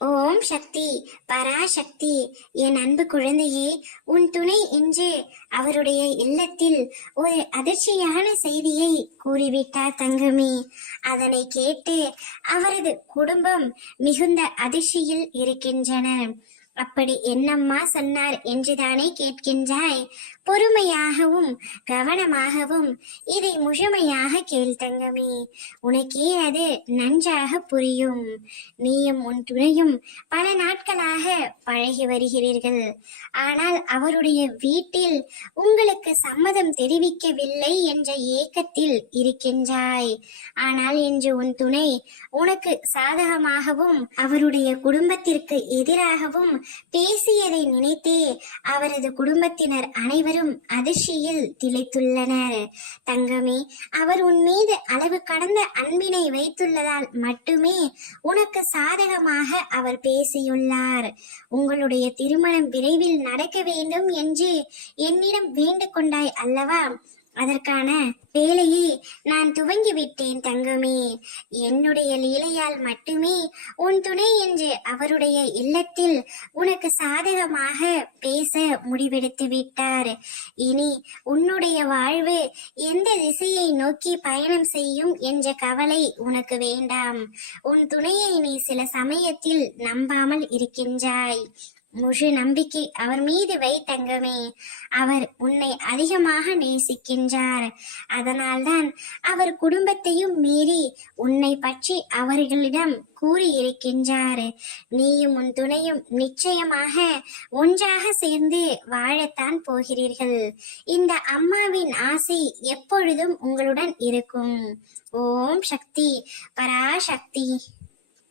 ஓம் சக்தி பராசக்தி. என் அன்பு குழந்தையே, உன் துணை என்று அவருடைய இல்லத்தில் ஒரு அதிர்ச்சியான செய்தியை கூறிவிட்டார் தங்கமே. அதனை கேட்டு அவரது குடும்பம் மிகுந்த அதிர்ச்சியில் இருக்கின்றனர். அப்படி என்னம்மா சொன்னார் என்றுதானே கேட்கின்றாய்? பொறுமையாகவும் கவனமாகவும் இதை முழுமையாக கேள் தங்கமே. உனக்கே அது நன்றாக புரியும். நீயும் உன் துணையும் பல நாட்களாக பழகி வருகிறீர்கள். ஆனால் அவருடைய வீட்டில் உங்களுக்கு சம்மதம் தெரிவிக்கவில்லை என்ற ஏக்கத்தில் இருக்கின்றாய். ஆனால் இன்று உன் துணை உனக்கு சாதகமாகவும் அவருடைய குடும்பத்திற்கு எதிராகவும் பேசியதை நினைத்தே அவரது குடும்பத்தினர் அனைவரும் அதிர்ச்சியில் திளைத்துள்ளனர். தங்கமே, அவர் உன் மீது அளவு கடந்த அன்பினை வைத்துள்ளதால் மட்டுமே உனக்கு சாதகமாக அவர் பேசியுள்ளார். உங்களுடைய திருமணம் விரைவில் நடக்க வேண்டும் என்று என்னிடம் வேண்டிக் கொண்டாய் அல்லவா? அதற்கான வேலையை நான் துவங்கிவிட்டேன் தங்கமே. என்னுடைய லீலையால் மட்டுமே உன் துணை என்று அவருடைய இல்லத்தில் உனக்கு சாதகமாக பேச முடிவெடுத்து விட்டார். இனி உன்னுடைய வாழ்வு எந்த திசையை நோக்கி பயணம் செய்யும் என்ற கவலை உனக்கு வேண்டாம். உன் துணையை நீ சில சமயத்தில் நம்பாமல் இருக்கின்றாய். முழு நம்பிக்கை அவர் மீது வை தங்கமே. அவர் உன்னை அதிகமாக நேசிக்கின்றார். அதனால்தான் அவர் குடும்பத்தையும் மீறி உன்னை பற்றி அவர்களிடம் கூறியிருக்கின்றார். நீயும் உன் துணையும் நிச்சயமாக ஒன்றாக சேர்ந்து வாழத்தான் போகிறீர்கள். இந்த அம்மாவின் ஆசை எப்பொழுதும் உங்களுடன் இருக்கும். ஓம் சக்தி பராசக்தி.